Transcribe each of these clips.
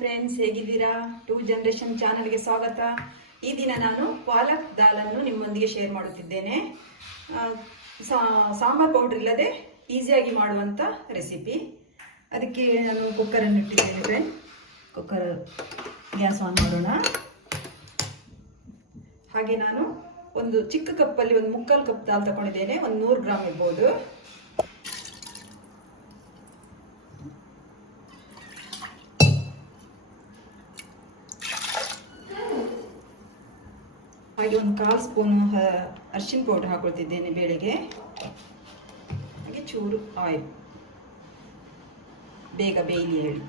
Friends, ಹೇಗಿದ್ದೀರಾ? Two generation ಚಾನಲ್ಗೆ ಸ್ವಾಗತ. ಈ ದಿನ ನಾನು ಪಾಲಕ್ ದಾಲನ್ನು ನಿಮ್ಮೊಂದಿಗೆ ಶೇರ್ ಮಾಡುತ್ತಿದ್ದೇನೆ. ಸಾಂಬಾರ್ ಪೌಡರ್ ಇಲ್ಲದೆ ಈಸಿಯಾಗಿ ಮಾಡುವಂಥ ರೆಸಿಪಿ. ಅದಕ್ಕೆ ನಾನು ಕುಕ್ಕರನ್ನು ಇಟ್ಟಿದ್ದೇನೆ ಫ್ರೆಂಡ್. ಕುಕ್ಕರ್ ಗ್ಯಾಸ್ ಆನ್ ಮಾಡೋಣ. ಹಾಗೆ ನಾನು ಒಂದು ಚಿಕ್ಕ ಕಪ್ಪಲ್ಲಿ ಒಂದು 3/4 ಕಪ್ ದಾಲ್ ತಗೊಂಡಿದ್ದೇನೆ. ಒಂದು 100 ಗ್ರಾಮ್ ಇರ್ಬೋದು. ಹಾಗೆ ಒಂದು 1/4 ಸ್ಪೂನ್ ಅರಿಶಿನ ಪೌಡರ್ ಹಾಕೊಳ್ತಿದ್ದೇನೆ ಬೇಳೆಗೆ. ಹಾಗೆ ಚೂರು ಆಯಿಲ್, ಬೇಗ ಬೇಯಲಿ ಹೇಳಿ.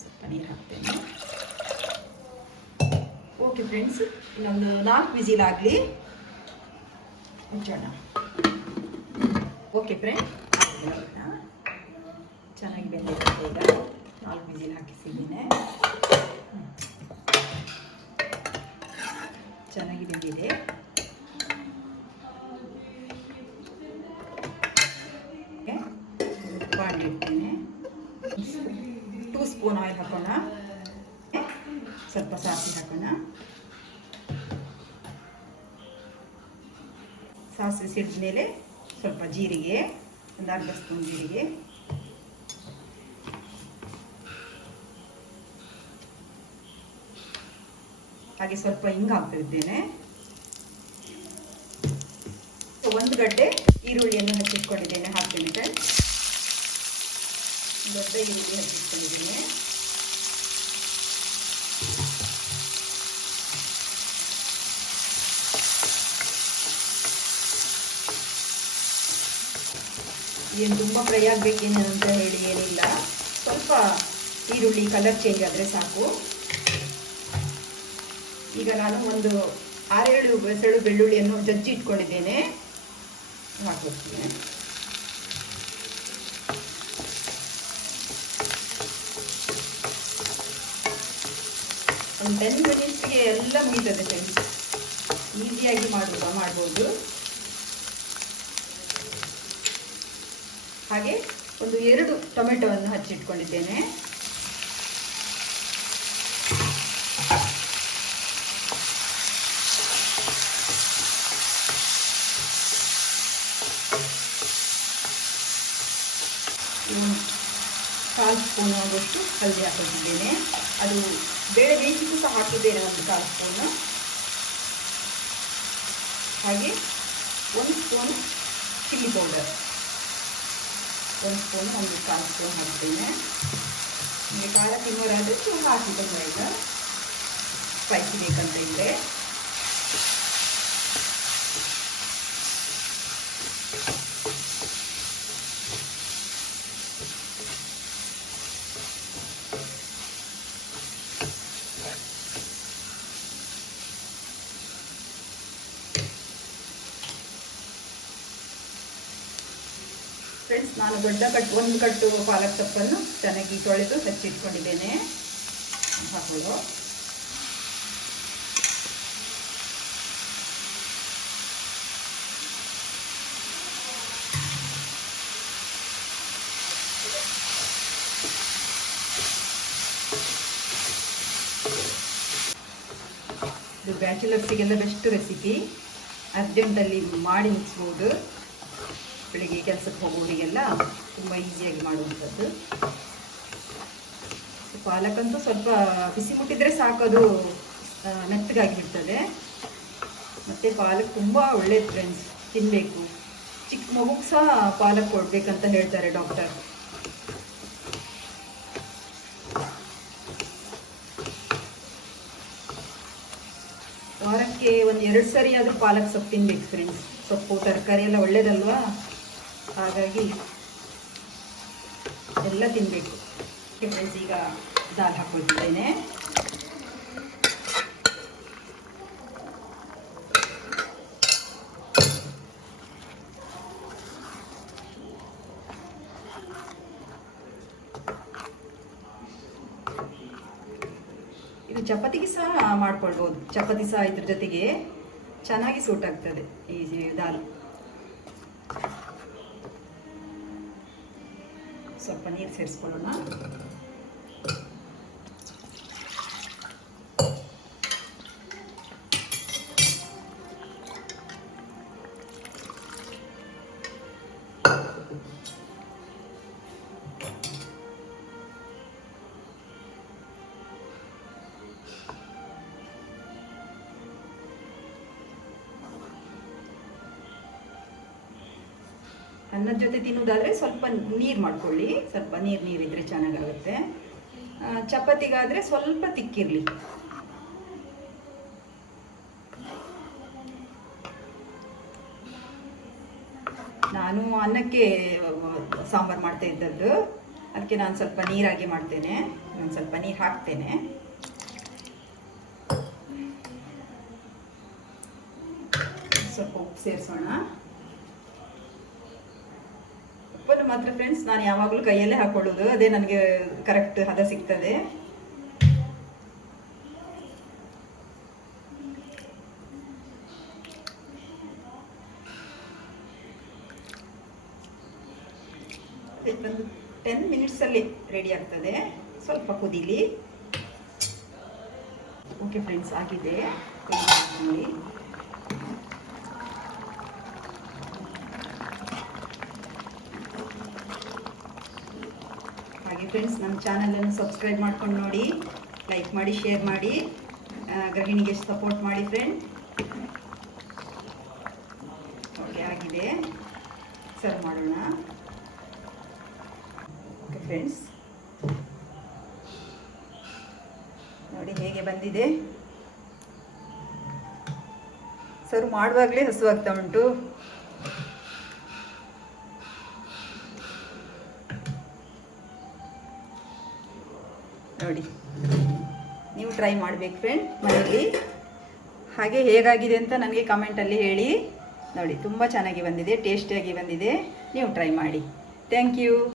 ಸ್ವಲ್ಪ ನೀರು ಹಾಕ್ತೇನೆ. ಓಕೆ ಫ್ರೆಂಡ್ಸ್, ಇನ್ನೊಂದು 4 ವಿಸಿಲ್ ಆಗಲಿ, ಮುಚ್ಚೋಣ. ಓಕೆ ಫ್ರೆಂಡ್, ಚೆನ್ನಾಗಿ ಬೆಂದಿದೆ. ಈಗ 4 ವಿಸಿಲ್ ಹಾಕಿಸಿದ್ದೇನೆ. ಚೆನ್ನಾಗಿ ಬೆಂದಿದೆ. ಬಾಣಲೆ ಇಡ್ತೇನೆ. 2 ಸ್ಪೂನ್ ಆಯಿಲ್ ಹಾಕೋಣ. ಸ್ವಲ್ಪ ಸಾಸಿವೆ ಹಾಕೋಣ. ಸಾಸಿವೆ ಸಿಡಿದ ಮೇಲೆ ಸ್ವಲ್ಪ ಜೀರಿಗೆ, ಒಂದು 1/2 ಸ್ಪೂನ್ ಜೀರಿಗೆ, ಹಾಗೆ ಸ್ವಲ್ಪ ಹಿಂಗ ಹಾಕ್ತಿದ್ದೇನೆ. 1 ಗಡ್ಡೆ ಈರುಳ್ಳಿಯನ್ನು ಹಚ್ಚಿಟ್ಕೊಂಡಿದ್ದೇನೆ, ಹಾಕ್ತೇನೆ ಫ್ರೆಂಡ್. ದೊಡ್ಡ ಈರುಳ್ಳಿ ಹಚ್ಚಿಟ್ಕೊಂಡಿದ್ದೇನೆ. ಏನು ತುಂಬ ಫ್ರೈ ಆಗಬೇಕೇನು ಅಂತ ಹೇಳಿ ಏನಿಲ್ಲ, ಸ್ವಲ್ಪ ಈರುಳ್ಳಿ ಕಲರ್ ಚೇಂಜ್ ಆದರೆ ಸಾಕು. ಈಗ ನಾನು ಒಂದು 6-7 ಬೆಳ್ಳುಳ್ಳಿಯನ್ನು ಜಜ್ಜಿ ಇಟ್ಕೊಂಡಿದ್ದೇನೆ, ಹಾಕೋತೀನಿ. ಒಂದು 10 ಮಿನಿಟ್ಸ್ಗೆ ಎಲ್ಲ ಮುಗಿತದೆ ಫ್ರೆಂಡ್ಸ್. ಈಸಿಯಾಗಿ ಮಾಡ್ಬೋದು. ಹಾಗೆ ಒಂದು 2 ಟೊಮೆಟೊವನ್ನು ಹಚ್ಚಿಟ್ಕೊಂಡಿದ್ದೇನೆ. ಕಾಲು ಸ್ಪೂನ್ ಆಗುವಷ್ಟು ಹಳದಿ ಹಾಕಿದ್ದೇನೆ. ಅದು ಬೇಳೆ ಬೇಯಿಸಿಗೂ ಸಹ ಹಾಕಿದ್ದೇನೆ, ಒಂದು 1/4 ಸ್ಪೂನು. ಹಾಗೆ 1 ಸ್ಪೂನ್ ಚಿಲ್ಲಿ ಪೌಡರ್, 1 ಸ್ಪೂನ್, ಒಂದು 1/4 ಸ್ಪೂನ್ ಹಾಕ್ತೇನೆ. ನಿಮಗೆ ಖಾರ ತಿನ್ನೋರಾದರೆ ಚೂರು ಹಾಕಿ, ತೊಂದರೆ ಇಲ್ಲ. ಸ್ಪೈಸಿ ಬೇಕಂತ ಇದ್ದರೆ. ಫ್ರೆಂಡ್ಸ್, ನಾನು ಒಂದು ಕಟ್ಟು ಪಾಲಕ್ ಸೊಪ್ಪನ್ನು ಚೆನ್ನಾಗಿ ತೊಳೆದು ಹಚ್ಚಿಟ್ಕೊಂಡಿದ್ದೇನೆ. ಹಾಕೊಳ್ಳೋ. ಇದು ಬ್ಯಾಚುಲರ್ಸಿಗೆಲ್ಲ ಬೆಸ್ಟ್ ರೆಸಿಪಿ. ಅರ್ಜೆಂಟಲ್ಲಿ ಮಾಡಿ ಮುಗಿಸ್ಬೋದು. ಬೆಳಿಗ್ಗೆ ಕೆಲಸಕ್ಕೆ ಹೋಗೋರಿಗೆಲ್ಲ ತುಂಬ ಈಸಿಯಾಗಿ ಮಾಡುವಂಥದ್ದು. ಪಾಲಕಂತೂ ಸ್ವಲ್ಪ ಬಿಸಿ ಮುಟ್ಟಿದ್ರೆ ಸಾಕದು ಮೆತ್ತಗಾಗಿ ಬಿಡ್ತದೆ. ಮತ್ತು ಪಾಲಕ್ ತುಂಬ ಒಳ್ಳೆಯದು ಫ್ರೆಂಡ್ಸ್, ತಿನ್ನಬೇಕು. ಚಿಕ್ಕ ಮಗುಗೆ ಸಹ ಪಾಲಕ್ ಕೊಡಬೇಕಂತ ಹೇಳ್ತಾರೆ ಡಾಕ್ಟರ್. ವಾರಕ್ಕೆ ಒಂದು 2 ಸರಿ ಆದರೂ ಪಾಲಕ್ ಸೊಪ್ಪು ತಿನ್ಬೇಕು ಫ್ರೆಂಡ್ಸ್. ಸೊಪ್ಪು ತರಕಾರಿ ಎಲ್ಲ ಒಳ್ಳೇದಲ್ವಾ, ಹಾಗಾಗಿ ಎಲ್ಲ ತಿನ್ನಬೇಕು. ಫ್ರೆಂಡ್ಸ್, ಈಗ ದಾಲ್ ಹಾಕೊಳ್ತಿದ್ದೇನೆ. ಇದು ಚಪಾತಿಗೆ ಸಹ ಮಾಡ್ಕೊಳ್ಬೋದು. ಚಪಾತಿ ಸಹ ಇದ್ರ ಜೊತೆಗೆ ಚೆನ್ನಾಗಿ ಸೂಟ್ ಆಗ್ತದೆ ಈ ದಾಲ್. ಸ್ವಲ್ಪ ನೀರು ಸೇರಿಸ್ಕೊಳ್ಳೋಣ. ಅನ್ನದ ಜೊತೆ ತಿನ್ನೋದಾದರೆ ಸ್ವಲ್ಪ ನೀರು ಮಾಡ್ಕೊಳ್ಳಿ, ಸ್ವಲ್ಪ ನೀರಿದ್ರೆ ಚೆನ್ನಾಗಾಗುತ್ತೆ. ಚಪಾತಿಗಾದರೆ ಸ್ವಲ್ಪ ತಿಕ್ಕಿರಲಿ. ನಾನು ಅನ್ನಕ್ಕೆ ಸಾಂಬಾರು ಮಾಡ್ತಾ ಇದ್ದದ್ದು, ಅದಕ್ಕೆ ನಾನು ಸ್ವಲ್ಪ ನೀರಾಗಿ ಮಾಡ್ತೇನೆ. ನಾನು ಸ್ವಲ್ಪ ನೀರು ಹಾಕ್ತೇನೆ. ಸ್ವಲ್ಪ ಉಪ್ಪು ಸೇರಿಸೋಣ. ಉಪ್ಪನ್ನು ಮಾತ್ರ ಫ್ರೆಂಡ್ಸ್ ನಾನು ಯಾವಾಗಲೂ ಕೈಯಲ್ಲೇ ಹಾಕೊಳ್ಳೋದು, ಅದೇ ನನಗೆ ಕರೆಕ್ಟ್ ಹದ ಸಿಗ್ತದೆ. ಒಂದು 10 ಮಿನಿಟ್ಸಲ್ಲಿ ರೆಡಿ ಆಗ್ತದೆ. ಸ್ವಲ್ಪ ಕುದೀಲಿ. ಓಕೆ ಫ್ರೆಂಡ್ಸ್, ಆಗಿದೆ. ನೋಡಿ, ಹಾಗೆ ಫ್ರೆಂಡ್ಸ್ ನಮ್ಮ ಚಾನಲನ್ನು ಸಬ್ಸ್ಕ್ರೈಬ್ ಮಾಡ್ಕೊಂಡು ನೋಡಿ, ಲೈಕ್ ಮಾಡಿ, ಶೇರ್ ಮಾಡಿ, ಗೃಹಿಣಿಗೆ ಸಪೋರ್ಟ್ ಮಾಡಿ ಫ್ರೆಂಡ್. ಓಕೆ, ಆಗಿದೆ. ಸರ್ವ್ ಮಾಡೋಣ. ಓಕೆ ಫ್ರೆಂಡ್ಸ್, ನೋಡಿ ಹೇಗೆ ಬಂದಿದೆ. ಸರ್ವ್ ಮಾಡುವಾಗಲೇ ಹಸುವಾಗ್ತಾ ಉಂಟು. ನೋಡಿ, ನೀವು ಟ್ರೈ ಮಾಡಬೇಕು ಫ್ರೆಂಡ್ ಮನೆಯಲ್ಲಿ. ಹಾಗೆ ಹೇಗಾಗಿದೆ ಅಂತ ನನಗೆ ಕಮೆಂಟಲ್ಲಿ ಹೇಳಿ. ನೋಡಿ, ತುಂಬ ಚೆನ್ನಾಗಿ ಬಂದಿದೆ, ಟೇಸ್ಟಿಯಾಗಿ ಬಂದಿದೆ. ನೀವು ಟ್ರೈ ಮಾಡಿ. Thank you.